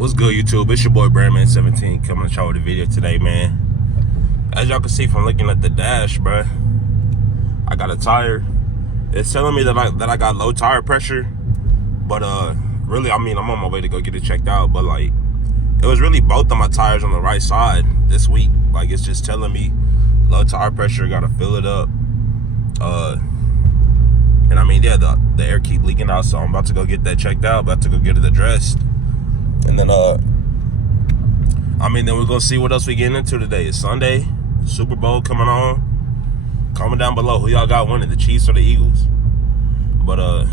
What's good, YouTube? It's your boy Brandman17 coming to y'all with a video today, man. As y'all can see from looking at the dash, bruh, I got a tire. It's telling me that I got low tire pressure, but really, I mean, I'm on my way to go get it checked out. But like, it was really both of my tires on the right side this week. Like, it's just telling me low tire pressure, gotta fill it up. And I mean, yeah, the air keep leaking out, so I'm about to go get that checked out. About to go get it addressed. And then, then we're gonna see what else we getting into today. It's Sunday, Super Bowl coming on. Comment down below who y'all got winning, the Chiefs or the Eagles. But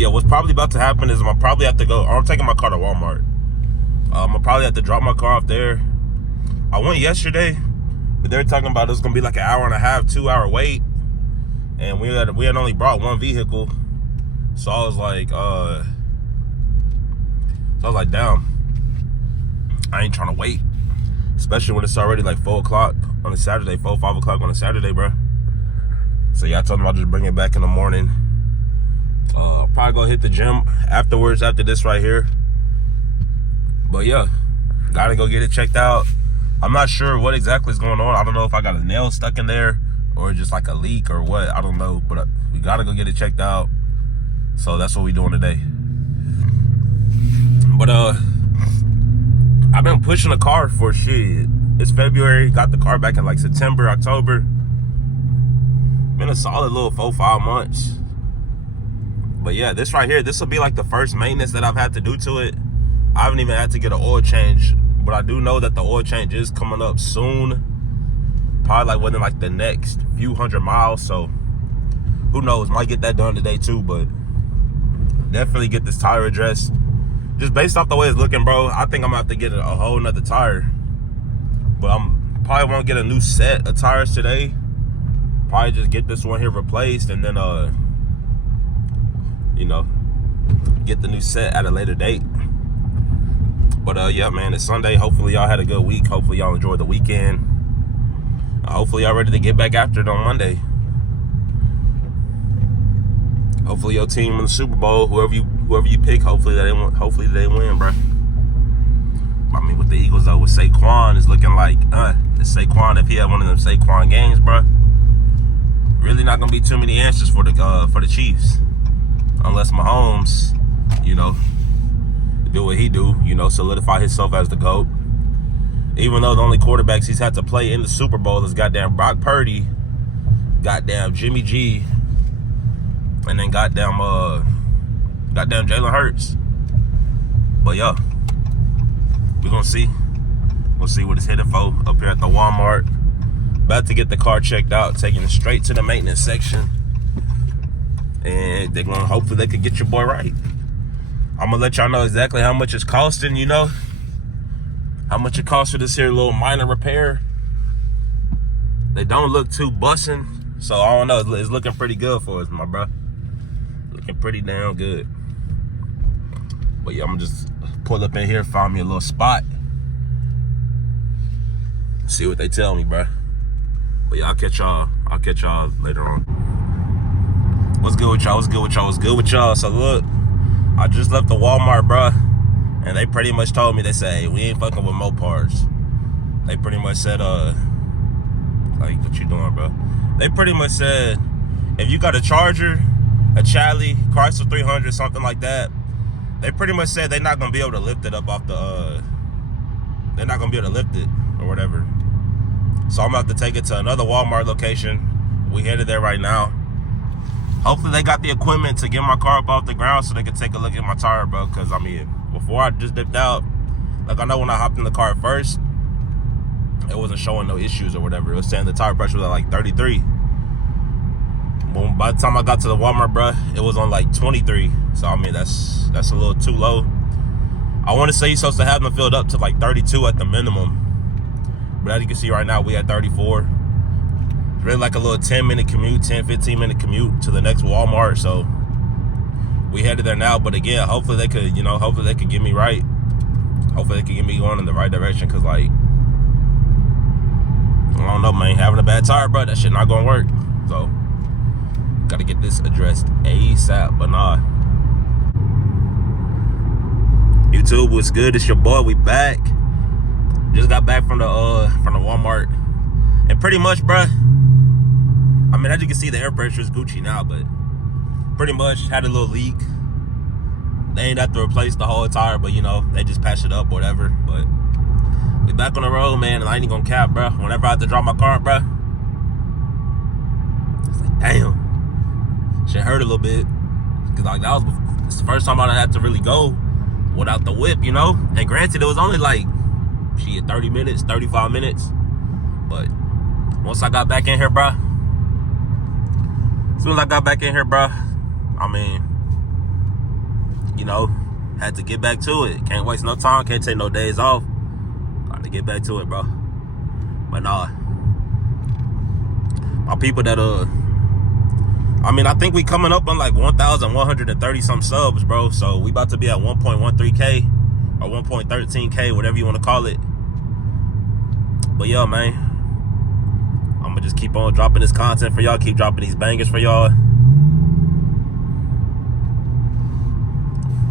yeah, what's probably about to happen is I'm probably have to go. I'm taking my car to Walmart. I'm gonna probably have to drop my car off there. I went yesterday, but they're talking about it's gonna be like an hour and a half, 2 hour wait, and we had only brought one vehicle, so I was like, damn, I ain't trying to wait. Especially when it's already like 4 o'clock on a Saturday, 5 o'clock on a Saturday, bro. So yeah, I told them I'll just bring it back in the morning. Probably go hit the gym afterwards, after this right here. But yeah, gotta go get it checked out. I'm not sure what exactly is going on. I don't know if I got a nail stuck in there or just like a leak or what. I don't know, but we gotta go get it checked out. So that's what we doing today. But I've been pushing the car for shit. It's February, got the car back in like September, October. Been a solid little 4-5 months. But yeah, this right here, this will be like the first maintenance that I've had to do to it. I haven't even had to get an oil change, but I do know that the oil change is coming up soon. Probably like within like the next few 100 miles. So who knows, might get that done today too, but definitely get this tire addressed. Just based off the way it's looking, bro, I think I'm gonna have to get a whole nother tire. But I'm probably won't get a new set of tires today. Probably just get this one here replaced and then get the new set at a later date. But yeah, man, it's Sunday. Hopefully y'all had a good week. Hopefully y'all enjoyed the weekend. Hopefully y'all ready to get back after it on Monday. Hopefully your team in the Super Bowl, whoever you pick, hopefully they win, bro. I mean, with the Eagles though, with Saquon, it's looking like it's Saquon. If he had one of them Saquon games, bro, really not gonna be too many answers for the Chiefs, unless Mahomes, do what he do, solidify himself as the GOAT. Even though the only quarterbacks he's had to play in the Super Bowl is goddamn Brock Purdy, goddamn Jimmy G, and then goddamn Jalen Hurts. But yeah, we're gonna see. We'll see what it's headed for up here at the Walmart. About to get the car checked out, taking it straight to the maintenance section. And they're gonna hopefully they could get your boy right. I'm gonna let y'all know exactly how much it's costing, how much it costs for this here little minor repair. They don't look too bussin', so I don't know. It's looking pretty good for us, my bro. Looking pretty damn good. But yeah, I'm gonna just pull up in here, find me a little spot, see what they tell me, bro. But yeah, I'll catch y'all later on. What's good with y'all? So look, I just left the Walmart, bro, and they pretty much told me, they say, hey, we ain't fucking with Moparts. They pretty much said, like, what you doing, bro? They pretty much said, if you got a Charger, a Cali, Chrysler 300, something like that, they pretty much said they're not gonna be able to lift it up off the, they're not gonna be able to lift it or whatever. So I'm about to take it to another Walmart location. We headed there right now. Hopefully they got the equipment to get my car up off the ground so they can take a look at my tire, bro. Cause I mean, before I just dipped out, like I know when I hopped in the car at first, it wasn't showing no issues or whatever. It was saying the tire pressure was at like 33. But by the time I got to the Walmart, bro, it was on like 23. So I mean, that's a little too low. I want to say you're supposed to have them filled up to like 32 at the minimum. But as you can see right now, we at 34. Really like a little 10-minute commute, 10-15-minute commute to the next Walmart. So we headed there now. But again, hopefully they could, hopefully they could get me right. Hopefully they could get me going in the right direction. Cause like, I don't know, man, having a bad tire, bro, that shit not gonna work. So gotta get this addressed ASAP. But nah, YouTube? What's good? It's your boy. We back. Just got back from the Walmart, and pretty much, bruh. I mean, as you can see, the air pressure is Gucci now, but pretty much had a little leak. They ain't have to replace the whole tire, but you know, they just patched it up or whatever. But we back on the road, man, and I ain't gonna cap, bruh. Whenever I have to drop my car, bruh, it's like, damn, shit hurt a little bit, cause like it's the first time I had to really go without the whip, you know. And granted, it was only like 30 minutes, 35 minutes. But once I got back in here, bruh, I mean, you know, had to get back to it. Can't waste no time, can't take no days off. Got to get back to it, bro. But nah, my people that I mean, I think we coming up on like 1,130 some subs, bro. So we about to be at 1.13K or 1.13K, whatever you want to call it. But yeah, man, I'm gonna just keep on dropping this content for y'all, keep dropping these bangers for y'all.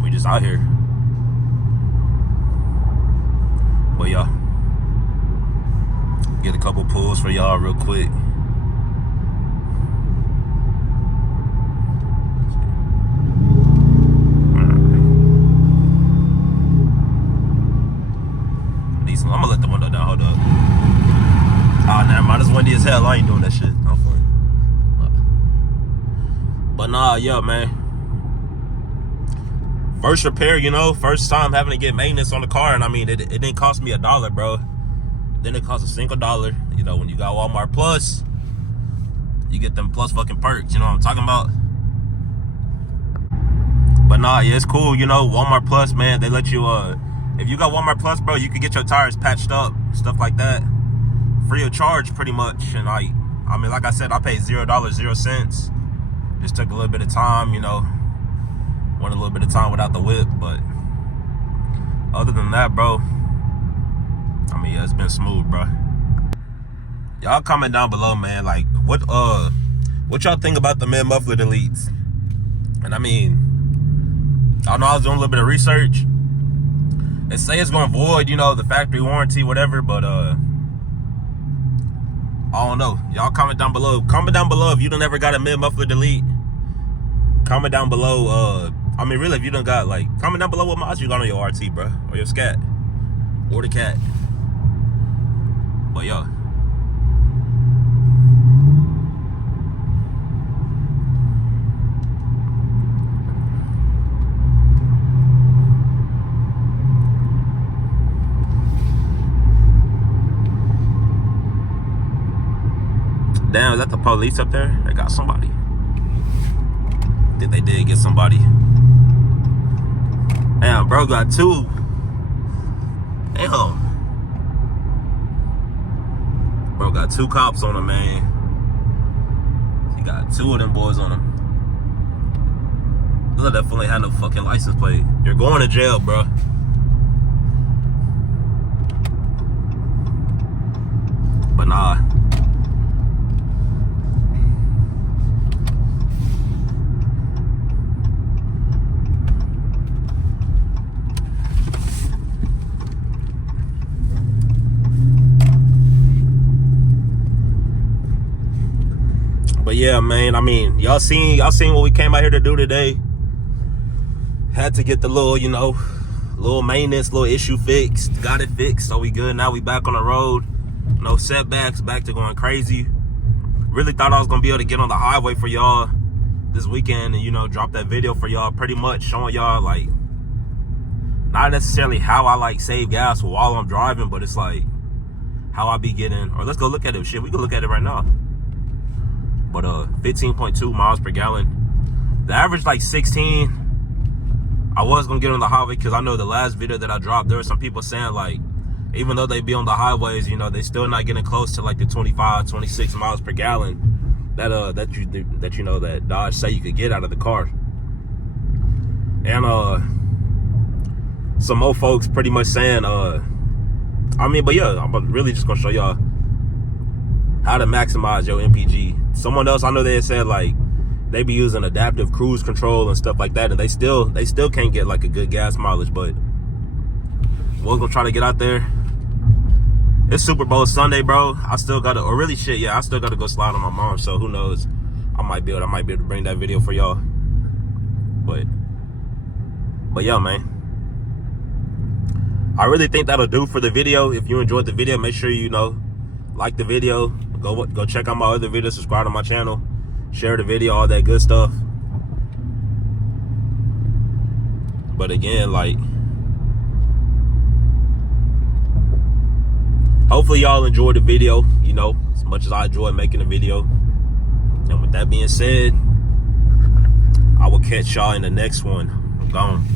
We just out here. But yeah, get a couple pulls for y'all real quick. I'm gonna let the window down. Hold up. Oh, never mind. It's windy as hell. I ain't doing that shit. I'm for it. But nah, yeah, man. First repair, you know, first time having to get maintenance on the car, and I mean, it didn't cost me $1, bro. Then it cost a single $1. You know, when you got Walmart Plus, you get them plus fucking perks. You know what I'm talking about? But nah, yeah, it's cool. You know, Walmart Plus, man, they let you if you got Walmart Plus, bro, you can get your tires patched up, stuff like that, free of charge, pretty much. And I mean, like I said, I paid $0, 0 cents. Just took a little bit of time, you know, went a little bit of time without the whip. But other than that, bro, I mean, yeah, it's been smooth, bro. Y'all comment down below, man, like what y'all think about the mid muffler deletes? And I mean, I know I was doing a little bit of research. They say it's gonna void, you know, the factory warranty, whatever, but I don't know. Y'all comment down below. Comment down below if you done ever got a mid muffler delete. Comment down below. I mean, really, if you done got, like, comment down below what mods you got on your RT, bro, or your Scat, or the Cat. But yeah. Damn, is that the police up there? They got somebody. They did get somebody. Damn, bro got two. Damn. Bro got 2 cops on him, man. He got 2 of them boys on him. Look, that definitely had no fucking license plate. You're going to jail, bro. But nah. But yeah, man, I mean, y'all seen what we came out here to do today. Had to get the little, you know, little maintenance, little issue fixed. Got it fixed, so we good. Now we back on the road. No setbacks, back to going crazy. Really thought I was gonna be able to get on the highway for y'all this weekend and, you know, drop that video for y'all, pretty much showing y'all, like, not necessarily how I, like, save gas while I'm driving, but it's like how I be getting, or let's go look at it. Shit, we can look at it right now. But 15.2 miles per gallon. The average like 16. I was gonna get on the highway because I know the last video that I dropped, there were some people saying, like, even though they be on the highways, you know, they still not getting close to like the 25, 26 miles per gallon that you know that Dodge say you could get out of the car. And some more folks pretty much saying, I mean, but yeah, I'm really just gonna show y'all how to maximize your MPG. Someone else, I know they had said, like, they be using adaptive cruise control and stuff like that, and they still can't get like a good gas mileage. But We're gonna try to get out there. It's Super Bowl Sunday, bro. I still gotta, or really shit, yeah, I still gotta go slide on my mom. So who knows? I might be able to bring that video for y'all. But yeah, man. I really think that'll do for the video. If you enjoyed the video, make sure you know, like the video. Go check out my other videos. Subscribe to my channel. Share the video. All that good stuff. But again, like, hopefully y'all enjoyed the video, you know, as much as I enjoyed making the video. And with that being said, I will catch y'all in the next one. I'm gone.